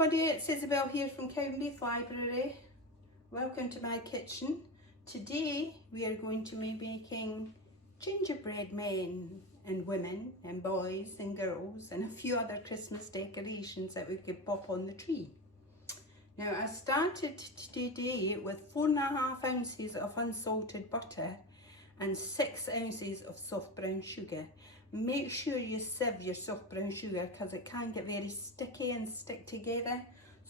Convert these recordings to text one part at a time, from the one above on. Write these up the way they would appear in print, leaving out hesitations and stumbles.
everybody, it's Isobel here from Cowdenbeath Library. Welcome to my kitchen. Today we are going to be making gingerbread men and women and boys and girls and a few other Christmas decorations that we could pop on the tree. Now I started today with 4.5 ounces of unsalted butter and 6 ounces of soft brown sugar. Make sure you sieve your soft brown sugar because it can get very sticky and stick together,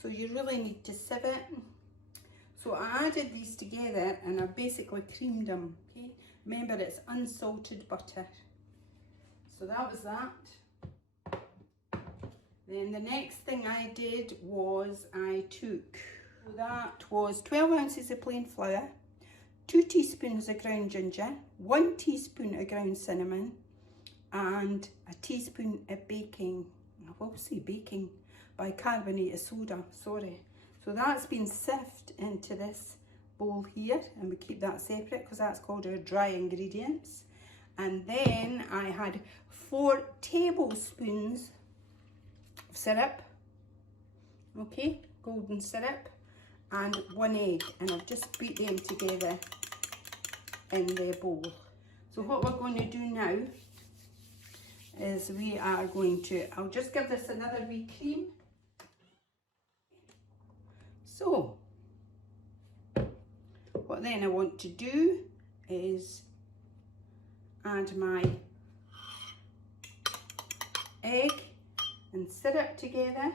so you really need to sieve it. So I added these together and I basically creamed them, okay? Remember, it's unsalted butter. So that was that. Then the next thing I did was I took, that was 12 ounces of plain flour, 2 teaspoons of ground ginger, 1 teaspoon of ground cinnamon, and a teaspoon of baking, I will say baking, bicarbonate of soda, sorry. So that's been sieved into this bowl here, and we keep that separate because that's called our dry ingredients. And then I had 4 tablespoons of syrup, okay, golden syrup, and 1 egg, and I've just beat them together in the bowl. So what we're going to do now is we are going to, I'll just give this another wee cream. So what then I want to do is add my egg and syrup together.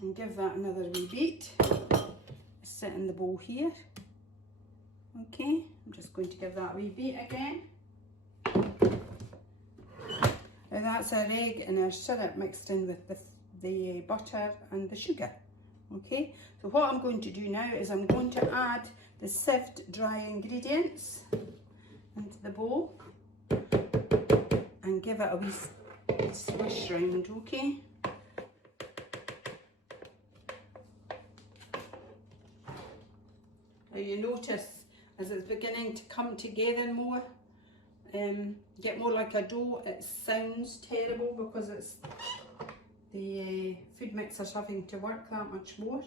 And give that another wee beat. Sit in the bowl here. Okay, I'm just going to give that a wee beat again. Now that's our egg and our syrup mixed in with the butter and the sugar. Okay, so what I'm going to do now is I'm going to add the sieved dry ingredients into the bowl and give it a wee swish round, okay? Now you notice as it's beginning to come together more, get more like a dough, it sounds terrible because it's the food mixer's having to work that much more.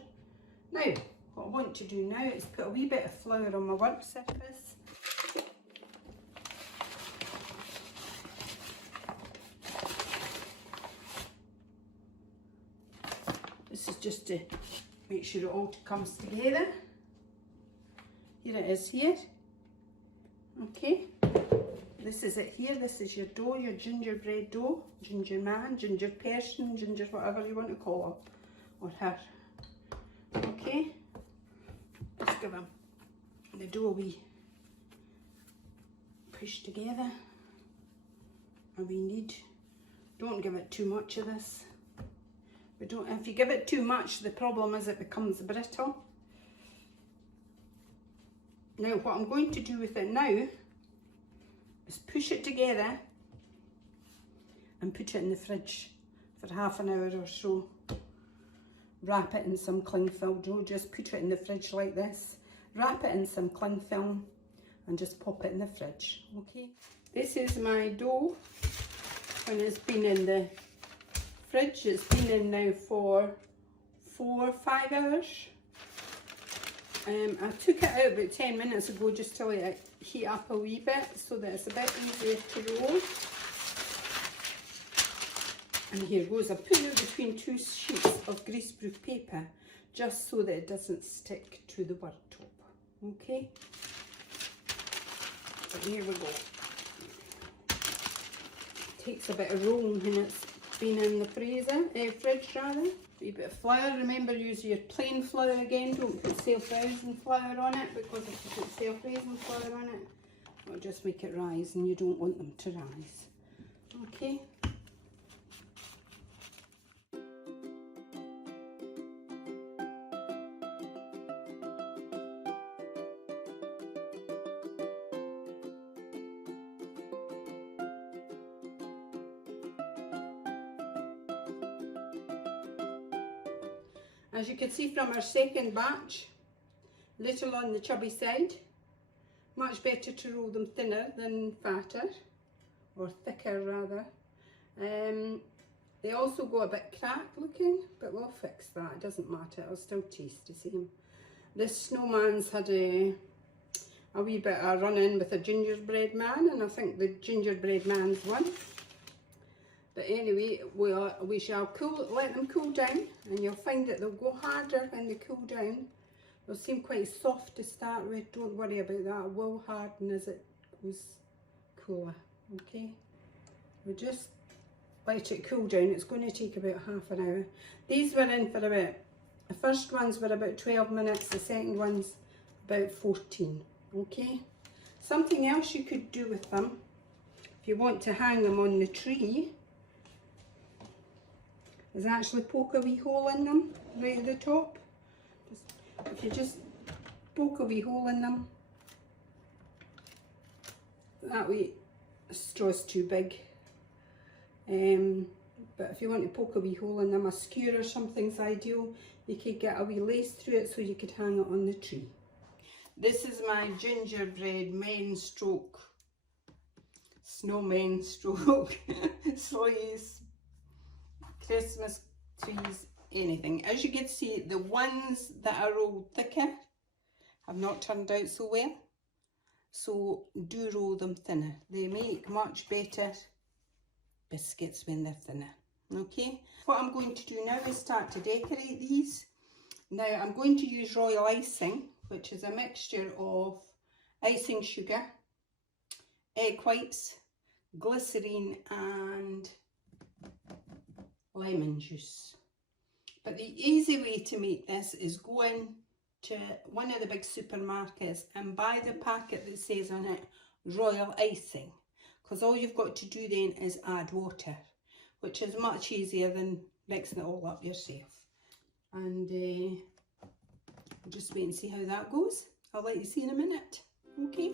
Now, what I want to do now is put a wee bit of flour on my work surface. This is just to make sure it all comes together. Here it is here, okay, this is it here, this is your dough, your gingerbread dough, ginger man, ginger person, ginger whatever you want to call him or her, okay, just give the dough a wee push together, and we need, don't give it too much of this, if you give it too much the problem is it becomes brittle. Now what I'm going to do with it now is push it together and put it in the fridge for half an hour or so. Wrap it in some cling film, don't just put it in the fridge like this. Wrap it in some cling film and just pop it in the fridge, okay? This is my dough when it's been in the fridge. It's been in now for 4 or 5 hours. I took it out about 10 minutes ago just to let it heat up a wee bit so that it's a bit easier to roll. And here goes, I put it between 2 sheets of greaseproof paper just so that it doesn't stick to the worktop. Okay? So here we go. It takes a bit of rolling when it's been in the fridge rather. A wee bit of flour, remember use your plain flour again, don't put self-raising flour on it because if you put self-raising flour on it, it'll just make it rise and you don't want them to rise. Okay. As you can see from our second batch, little on the chubby side, much better to roll them thinner than fatter. or thicker rather. They also go a bit cracked looking, but we'll fix that, it doesn't matter, it'll still taste the same. This snowman's had a wee bit of run-in with a gingerbread man, and I think the gingerbread man's won. But anyway, we shall let them cool down, and you'll find that they'll go harder when they cool down. They'll seem quite soft to start with, don't worry about that, it will harden as it goes cooler, okay? We'll just let it cool down. It's going to take about half an hour. These were in for about, the first ones were about 12 minutes, the second ones about 14, okay? Something else you could do with them, if you want to hang them on the tree, is actually poke a wee hole in them right at the top. If you just poke a wee hole in them, that way the straw's too big. But if you want to poke a wee hole in them, a skewer or something's ideal. You could get a wee lace through it so you could hang it on the tree. This is my gingerbread men stroke, snowmen stroke, sleighs, Christmas trees, anything. As you can see, the ones that are rolled thicker have not turned out so well. So do roll them thinner. They make much better biscuits when they're thinner. Okay, what I'm going to do now is start to decorate these. Now I'm going to use royal icing, which is a mixture of icing sugar, egg whites, glycerine and lemon juice. But the easy way to make this is go in to one of the big supermarkets and buy the packet that says on it royal icing, because all you've got to do then is add water, which is much easier than mixing it all up yourself. And we'll just wait and see how that goes. I'll let you see in a minute. Okay.